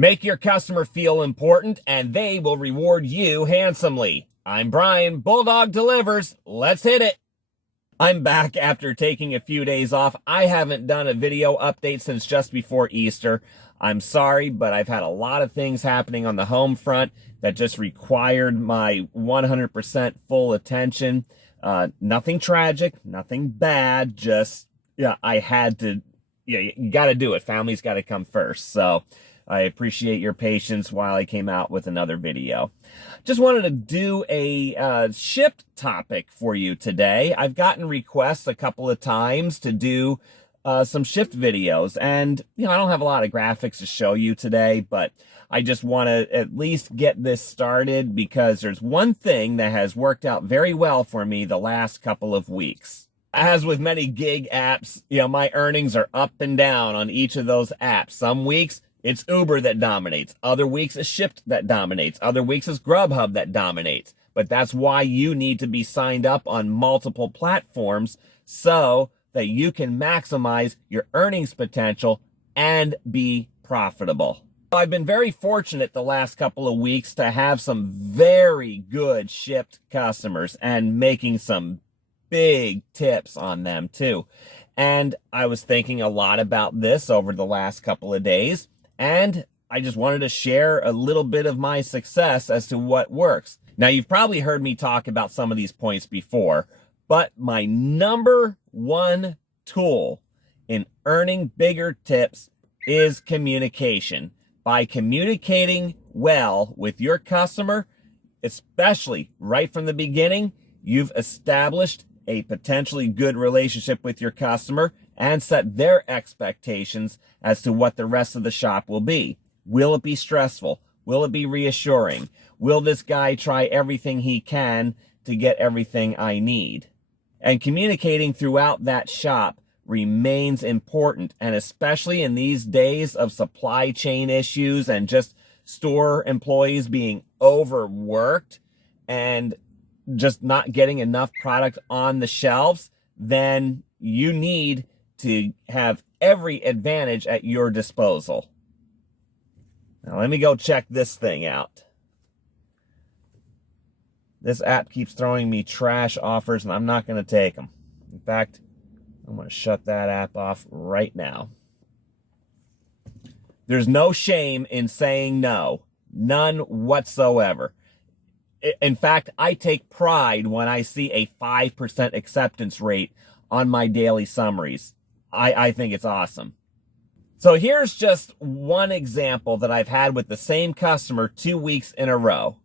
Make your customer feel important and they will reward you handsomely. I'm Brian, Bulldog Delivers. Let's hit it. I'm back after taking a few days off. I haven't done a video update since just before Easter. I'm sorry, but I've had a lot of things happening on the home front that just required my 100% full attention. Nothing tragic, nothing bad, just, I had to, you got to do it. Family's got to come first. So I appreciate your patience while I came out with another video. Just wanted to do a Shipt topic for you today. I've gotten requests a couple of times to do some Shipt videos, and I don't have a lot of graphics to show you today, but I just want to at least get this started because there's one thing that has worked out very well for me the last couple of weeks. As with many gig apps, my earnings are up and down on each of those apps. Some weeks it's Uber that dominates. Other weeks it's Shipt that dominates. Other weeks it's Grubhub that dominates. But that's why you need to be signed up on multiple platforms so that you can maximize your earnings potential and be profitable. I've been very fortunate the last couple of weeks to have some very good Shipt customers and making some big tips on them too. And I was thinking a lot about this over the last couple of days. And I just wanted to share a little bit of my success as to what works. Now, you've probably heard me talk about some of these points before, but my number one tool in earning bigger tips is communication. By communicating well with your customer, especially right from the beginning, you've established a potentially good relationship with your customer and set their expectations as to what the rest of the shop will be. Will it be stressful? Will it be reassuring? Will this guy try everything he can to get everything I need? And communicating throughout that shop remains important, and especially in these days of supply chain issues and just store employees being overworked and just not getting enough product on the shelves, then you need to have every advantage at your disposal. Now let me go check this thing out. This app keeps throwing me trash offers and I'm not going to take them. In fact, I'm going to shut that app off right now. There's no shame in saying no. None whatsoever. In fact, I take pride when I see a 5% acceptance rate on my daily summaries. I think it's awesome. So here's just one example that I've had with the same customer 2 weeks in a row.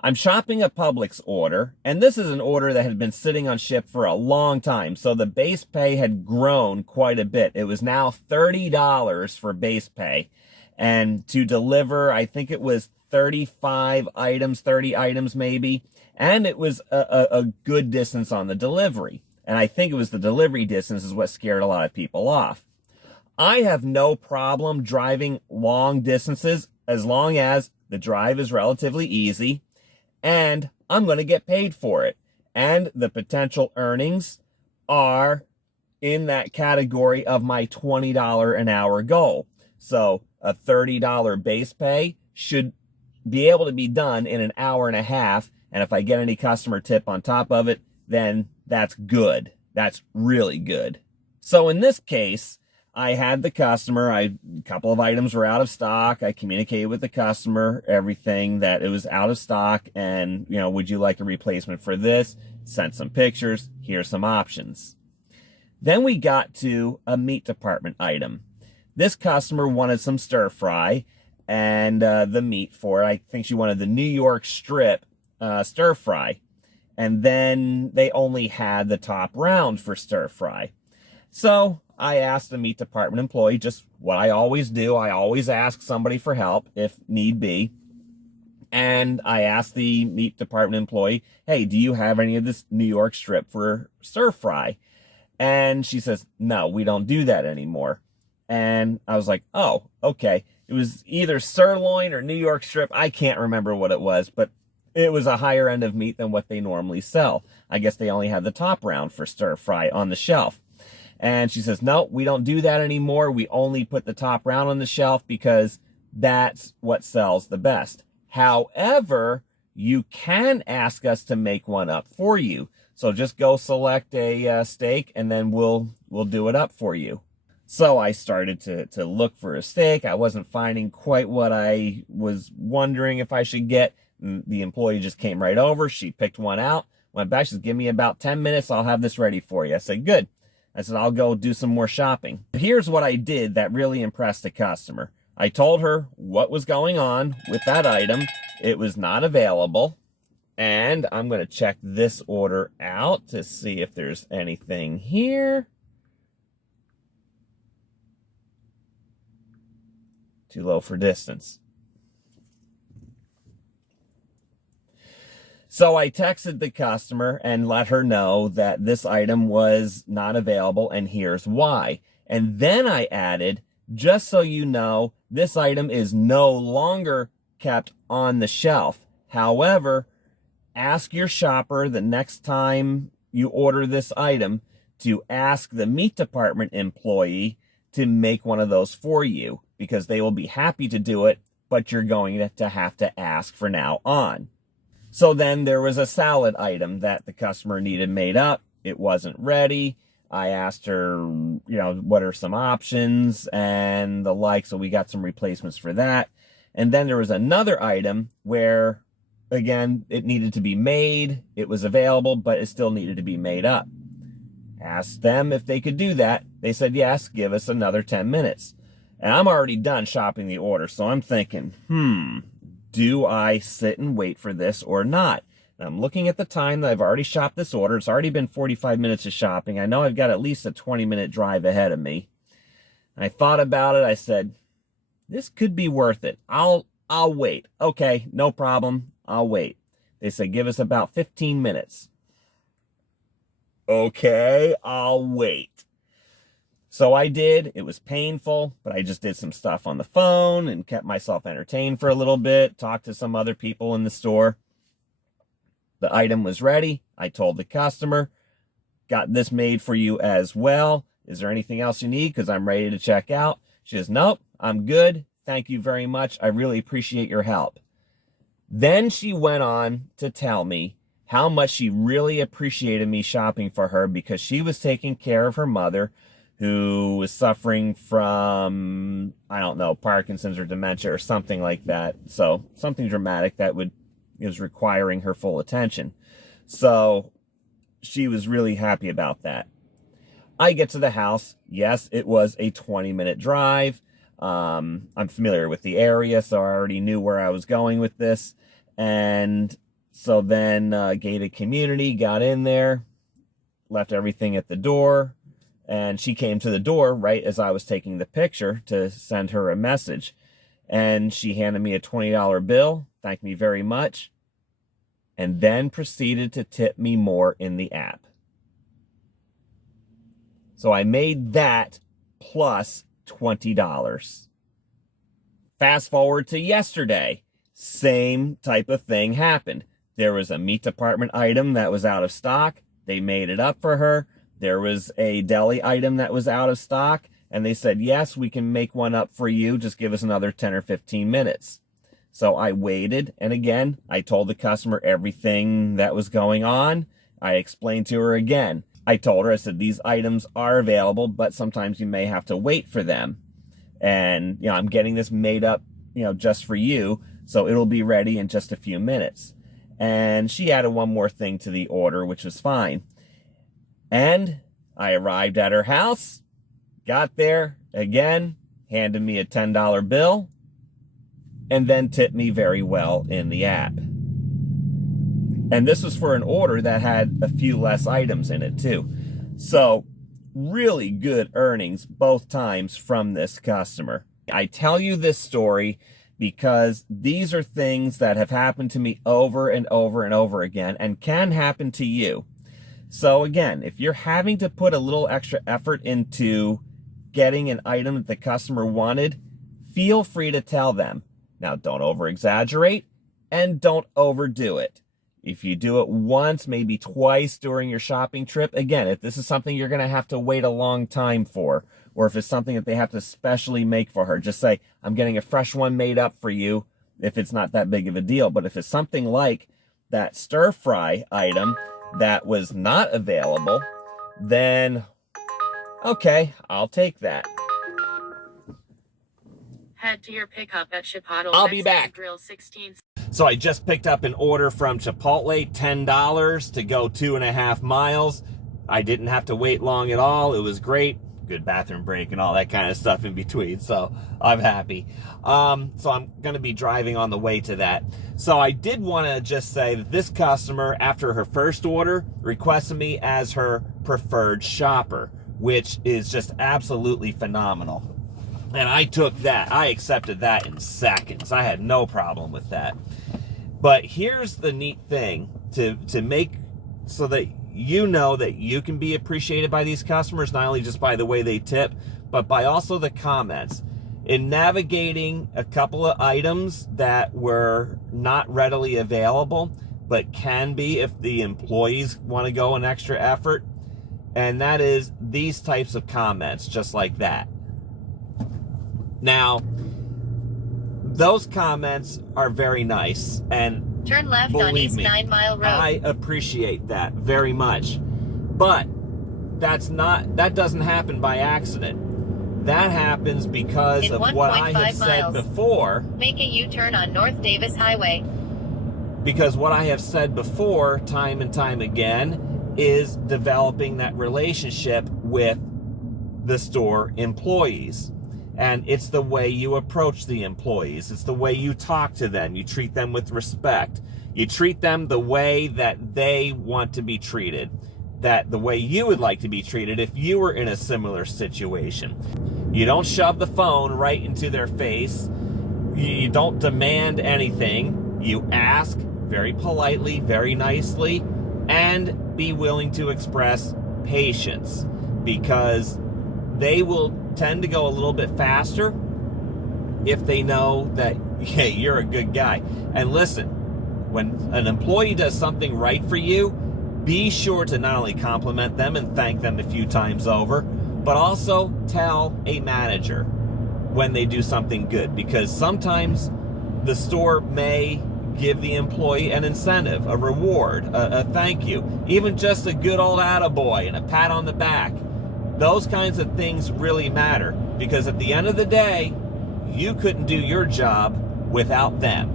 I'm shopping a Publix order, and this is an order that had been sitting on Shipt for a long time, so the base pay had grown quite a bit. It was now $30 for base pay, and to deliver, I think it was 35 items, 30 items maybe, and it was a good distance on the delivery. And I think it was the delivery distance is what scared a lot of people off. I have no problem driving long distances as long as the drive is relatively easy and I'm going to get paid for it. And the potential earnings are in that category of my $20 an hour goal. So a $30 base pay should be able to be done in an hour and a half. And if I get any customer tip on top of it, then that's good. That's really good. So in this case, I had the customer, a couple of items were out of stock. I communicated with the customer, everything that it was out of stock. And, would you like a replacement for this? Sent some pictures. Here's some options. Then we got to a meat department item. This customer wanted some stir fry and the meat for it. I think she wanted the New York strip stir fry. And then they only had the top round for stir fry. So I asked the meat department employee, just what I always do. I always ask somebody for help if need be. And I asked the meat department employee, hey, do you have any of this New York strip for stir fry? And she says, no, we don't do that anymore. And I was like, oh, okay. It was either sirloin or New York strip. I can't remember what it was, but it was a higher end of meat than what they normally sell. I guess they only had the top round for stir fry on the shelf. And she says, no, we don't do that anymore. We only put the top round on the shelf because That's what sells the best. However, you can ask us to make one up for you. So just go select a steak and then we'll do it up for you. So I started to look for a steak. I wasn't finding quite what I was wondering if I should get. The employee just came right over. She picked one out, went back. She said, give me about 10 minutes. I'll have this ready for you. I said, good. I said, I'll go do some more shopping. Here's what I did that really impressed the customer. I told her what was going on with that item. It was not available. And I'm going to check this order out to see if there's anything here. Too low for distance. So I texted the customer and let her know that this item was not available and here's why. And then I added, just so you know, this item is no longer kept on the shelf. However, ask your shopper the next time you order this item to ask the meat department employee to make one of those for you, because they will be happy to do it, but you're going to have to ask from now on. So then there was a salad item that the customer needed made up. It wasn't ready. I asked her, what are some options and the like. So we got some replacements for that. And then there was another item where, again, it needed to be made. It was available, but it still needed to be made up. Asked them if they could do that. They said, yes, give us another 10 minutes. And I'm already done shopping the order. So I'm thinking, do I sit and wait for this or not? And I'm looking at the time that I've already shopped this order. It's already been 45 minutes of shopping. I know I've got at least a 20-minute drive ahead of me. I thought about it. I said, this could be worth it. I'll wait. Okay, no problem. I'll wait. They said, give us about 15 minutes. Okay, I'll wait. So I did. It was painful, but I just did some stuff on the phone and kept myself entertained for a little bit, talked to some other people in the store. The item was ready. I told the customer, got this made for you as well. Is there anything else you need? Because I'm ready to check out. She says, nope, I'm good. Thank you very much. I really appreciate your help. Then she went on to tell me how much she really appreciated me shopping for her, because she was taking care of her mother, who was suffering from, I don't know, Parkinson's or dementia or something like that. So something dramatic that was requiring her full attention. So she was really happy about that. I get to the house. Yes, it was a 20-minute drive. I'm familiar with the area, so I already knew where I was going with this. And so then gated community, got in there, left everything at the door. And she came to the door right as I was taking the picture to send her a message. And she handed me a $20 bill, thanked me very much, and then proceeded to tip me more in the app. So I made that plus $20. Fast forward to yesterday. Same type of thing happened. There was a meat department item that was out of stock. They made it up for her. There was a deli item that was out of stock, and they said, yes, we can make one up for you. Just give us another 10 or 15 minutes. So I waited, and again, I told the customer everything that was going on. I explained to her again. I told her, I said, these items are available, but sometimes you may have to wait for them. And, I'm getting this made up, just for you, so it'll be ready in just a few minutes. And she added one more thing to the order, which was fine. And I arrived at her house, got there, again, handed me a $10 bill, and then tipped me very well in the app. And this was for an order that had a few less items in it too. So really good earnings both times from this customer. I tell you this story because these are things that have happened to me over and over and over again and can happen to you. So again, if you're having to put a little extra effort into getting an item that the customer wanted, feel free to tell them. Now, don't over-exaggerate and don't overdo it. If you do it once, maybe twice during your shopping trip, again, if this is something you're going to have to wait a long time for, or if it's something that they have to specially make for her, just say, I'm getting a fresh one made up for you, if it's not that big of a deal. But if it's something like that stir fry item that was not available, then okay, I'll take that. Head to your pickup at Chipotle. I'll be back. Grill 16. So I just picked up an order from Chipotle, $10 to go 2.5 miles. I didn't have to wait long at all. It was great. Good bathroom break and all that kind of stuff in between. So I'm happy. So I'm going to be driving on the way to that. So I did want to just say that this customer, after her first order, requested me as her preferred shopper, which is just absolutely phenomenal. And I took that. I accepted that in seconds. I had no problem with that. But here's the neat thing to make so that you know that you can be appreciated by these customers, not only just by the way they tip, but by also the comments. In navigating a couple of items that were not readily available, but can be if the employees want to go an extra effort, and that is these types of comments, just like that. Now, those comments are very nice, and turn left on East 9 Mile Road. I appreciate that very much. But that doesn't happen by accident. That happens because of what I have said before. Make a U-turn on North Davis Highway. Because what I have said before, time and time again, is developing that relationship with the store employees. And it's the way you approach the employees. It's the way you talk to them. You treat them with respect. You treat them the way that they want to be treated. That the way you would like to be treated if you were in a similar situation. You don't shove the phone right into their face. You don't demand anything. You ask very politely, very nicely, and be willing to express patience, because they will tend to go a little bit faster if they know that, hey, you're a good guy. And listen, when an employee does something right for you, be sure to not only compliment them and thank them a few times over, but also tell a manager when they do something good, because sometimes the store may give the employee an incentive, a reward, a thank you, even just a good old attaboy and a pat on the back. Those kinds of things really matter, because at the end of the day, you couldn't do your job without them.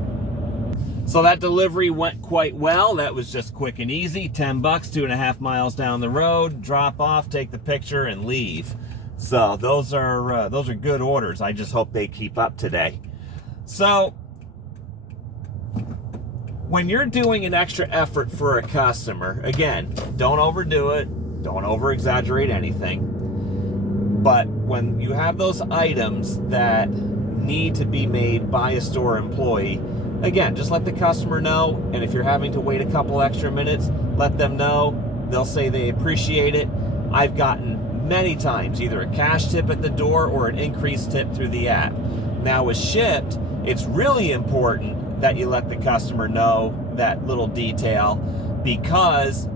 So that delivery went quite well. That was just quick and easy. $10, 2.5 miles down the road, drop off, take the picture, and leave. So those are good orders. I just hope they keep up today. So when you're doing an extra effort for a customer, again, don't overdo it. Don't over-exaggerate anything. But when you have those items that need to be made by a store employee, again, just let the customer know. And if you're having to wait a couple extra minutes, let them know. They'll say they appreciate it. I've gotten many times either a cash tip at the door or an increased tip through the app. Now with Shipt, it's really important that you let the customer know that little detail, because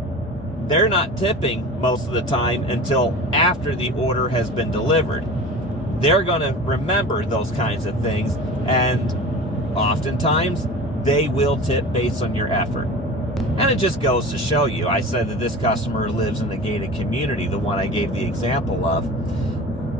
they're not tipping most of the time until after the order has been delivered. They're going to remember those kinds of things, and oftentimes they will tip based on your effort. And it just goes to show you, I said that this customer lives in a gated community, the one I gave the example of.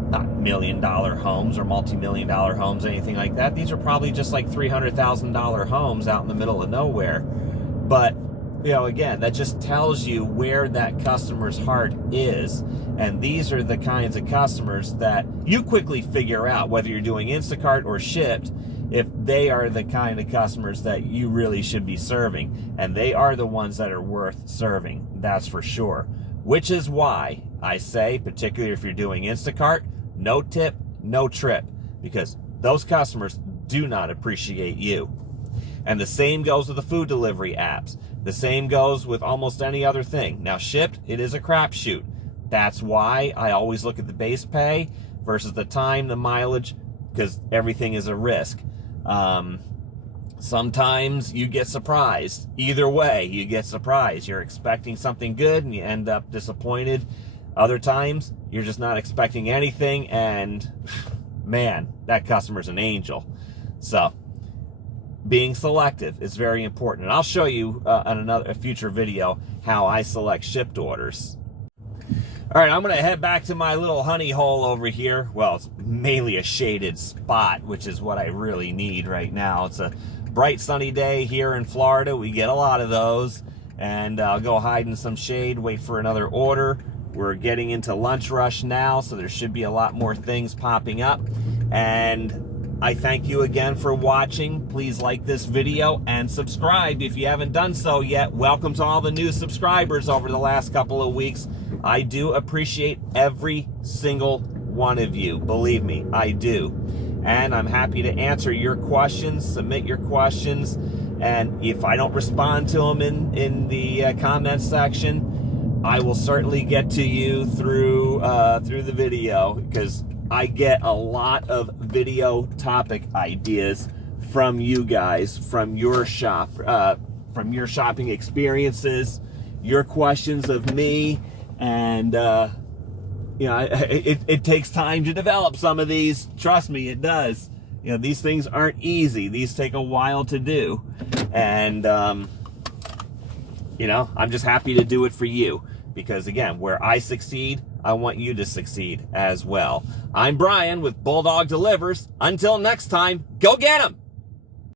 Not million-dollar homes or multi-million-dollar homes, anything like that. These are probably just like $300,000 homes out in the middle of nowhere. But you know, again, that just tells you where that customer's heart is. And these are the kinds of customers that you quickly figure out, whether you're doing Instacart or Shipt, if they are the kind of customers that you really should be serving. And they are the ones that are worth serving, that's for sure. Which is why I say, particularly if you're doing Instacart, no tip, no trip, because those customers do not appreciate you. And the same goes with the food delivery apps. The same goes with almost any other thing. Now, Shipt, it is a crapshoot. That's why I always look at the base pay versus the time, the mileage, because everything is a risk. Sometimes you get surprised. Either way, you get surprised. You're expecting something good and you end up disappointed. Other times, you're just not expecting anything, and man, that customer's an angel. So, being selective is very important. And I'll show you on a future video how I select Shipt orders. All right, I'm going to head back to my little honey hole over here. Well, it's mainly a shaded spot, which is what I really need right now. It's a bright sunny day here in Florida. We get a lot of those. And I'll go hide in some shade, wait for another order. We're getting into lunch rush now, so there should be a lot more things popping up. And I thank you again for watching. Please like this video and subscribe if you haven't done so yet. Welcome to all the new subscribers over the last couple of weeks. I do appreciate every single one of you. Believe me, I do. And I'm happy to answer your questions, submit your questions. And if I don't respond to them in the comments section, I will certainly get to you through the video, because I get a lot of video topic ideas from you guys, from your from your shopping experiences, your questions of me, and you know, it takes time to develop some of these. Trust me, it does. You know, these things aren't easy. These take a while to do. And, you know, I'm just happy to do it for you. Because, again, where I succeed, I want you to succeed as well. I'm Brian with Bulldog Delivers. Until next time, go get 'em!